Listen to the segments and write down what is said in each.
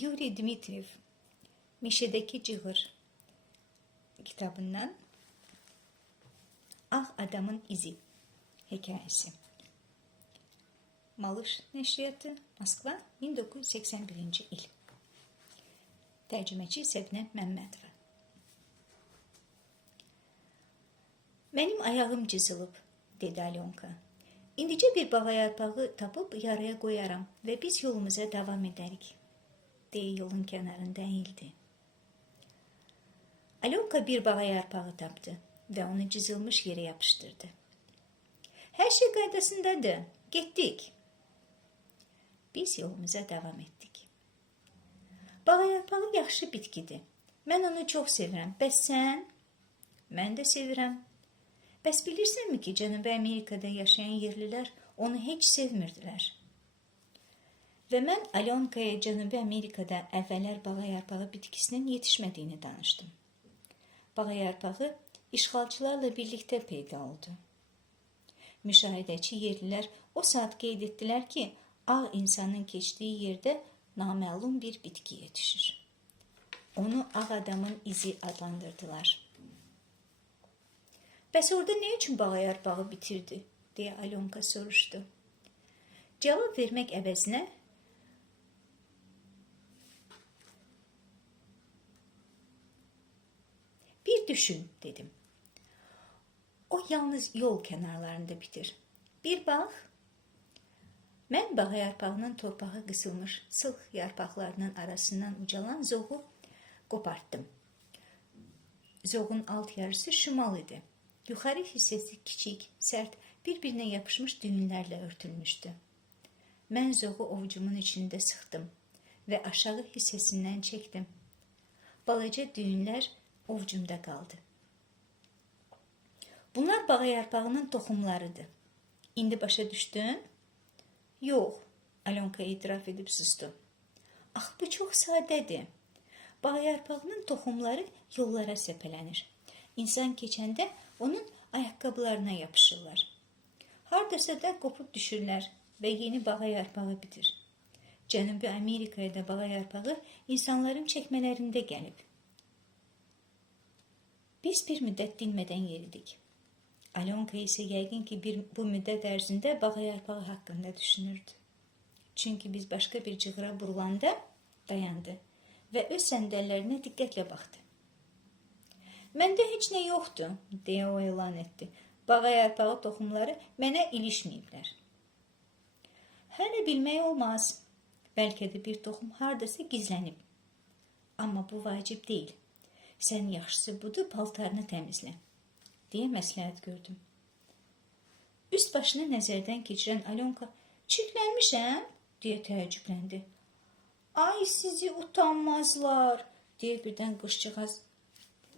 Yuri Dmitriev Meşedeki Cığır kitabından Ağ Adamın İzi hikayesi. Malış Nəşriyyatı, Moskva, 1981 il. Tərcüməçi Səbnəm Məmmədova. Mənim ayağım cızılıb, dedi Alyonka. İndicə bir bağa yarpağı tapıb yaraya qoyaram və biz yolumuza davam edərik, deyə yolun kənarında əyildi. Alyonka bir bağa yarpağı tapdı və onu cızılmış yerə yapışdırdı. Hər şey qaydasındadır, getdik. Biz yolumuza davam etdik. Bağa yarpağı yaxşı bitkidir. Mən onu çox sevirəm. Bəs sən? Mən də sevirəm. Bəs bilirsənmi ki, Cənubi Amerikada yaşayan yerlilər onu heç sevmirdilər. Və mən Alyonkaya Cənubi Amerikada əvvəllər bağa yarpağı bitkisinin yetişmədiyini danışdım. Bağa yarpağı işğalçılarla birlikdə peyda oldu. Müşahidəçi yerlilər o saat qeyd etdilər ki, ağ insanın keçdiyi yerdə naməlum bir bitki yetişir. Onu Ağ Adamın İzi adlandırdılar. Bəs orada nə üçün bağa yarpağı bitirdi, deyə Alyonka soruşdu. Cavab vermək əvəzinə bir düşün, dedim. O yalnız yol kənarlarında bitir. Bir bax. Mən bağa yarpağının torpağı qısılmış sıx yarpaqlarının arasından ucalan zoğu qopartdım. Zoğun alt yarısı şimal idi. Yuxarı hissəsi kiçik, sərt, bir-birinə yapışmış düyünlərlə örtülmüşdü. Mən zoğu ovucumun içində sıxdım və aşağı hissəsindən çəkdim. Balaca düyünlər ovucumda qaldı. Bunlar bağa yarpağının toxumlarıdır. İndi başa düşdün? Yox, Alyonka etiraf edib sustu. Ax, bu çox sadədir. Bağa yarpağının toxumları yollara səpələnir. İnsan keçəndə onun ayaqqabılarına yapışırlar. Hardasa da qopub düşürlər və yeni bağa yarpağı bitir. Cənubi Amerikaya da bağa yarpağı insanların çəkmələrində gəlib. Biz bir müddət dinmədən yeridik. Alyonka isə yəqin ki bu müddət ərzində bağa yarpağı haqqında düşünürdü. Çünki biz başqa bir cığıra burulanda dayandı və öz səndəllərinə diqqətlə baxdı. Məndə heç nə yoxdur, deyə o elan etdi. Bağa yarpağı toxumları mənə ilişməyiblər. Hələ bilmək olmaz. Bəlkə də bir toxum hardasa gizlənib. Amma bu vacib deyil. Sən yaxşısı budur, paltarını təmizlə, deyə məsləhət gördüm. Üst başını nəzərdən keçirən Alyonka, çirklənmişəm, deyə təəccübləndi. Ay, sizi utanmazlar, deyə birdən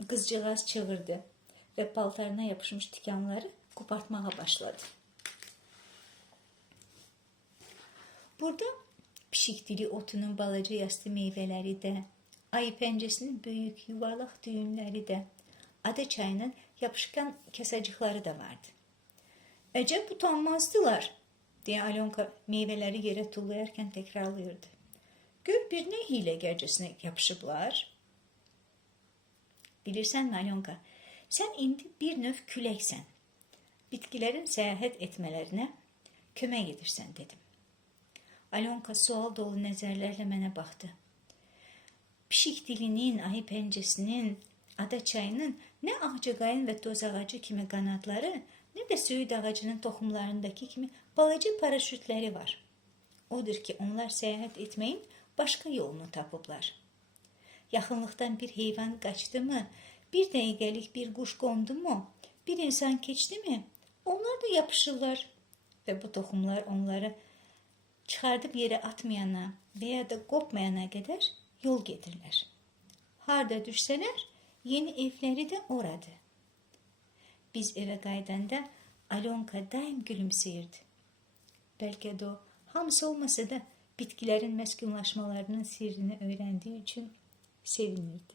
qızcığaz çığırdı və paltarına yapışmış tikanları qopartmağa başladı. Burada pişik dili otunun balaca yastı meyvələri də, ayı pəncəsinin böyük yuvarlaq düyünləri də, ada çayının yapışqan kasacıqları da vardı. Əcəb utanmazdılar, deyə Alyonka meyvələri yerə tullayarkən təkrarlayırdı. Gör bir nə hiləgərcəsinə yapışıblar. Bilirsən, Alyonka, sən indi bir növ küləksən. Bitkilərin səyahət etmələrinə kömək edirsən, dedim. Alyonka sual dolu nəzərlərlə mənə baxdı. Pişik dilinin, ayı pəncəsinin, ada çayının nə ağcaqayın və toz ağacı kimi qanadları, nə də söyüd ağacının toxumlarındakı kimi balaca paraşütləri var. Odur ki, onlar səyahət etməyin başqa yolunu tapıblar. Yaxınlıqdan bir heyvan qaçdı mı, bir dəqiqəlik bir quş qondu mu, bir insan keçdi mi, onlar da yapışırlar və bu toxumlar onları çıxardıb yerə atmayana və ya da qopmayana qədər yol gedirlər. Harda düşsələr, yeni evləri də oradır. Biz evə qaydanda Alyonka daim gülümsəyirdi. Bəlkə də o, hamısı olmasa da bitkilərin məskunlaşmalarının sirrini öyrəndiyi üçün sevinirdi.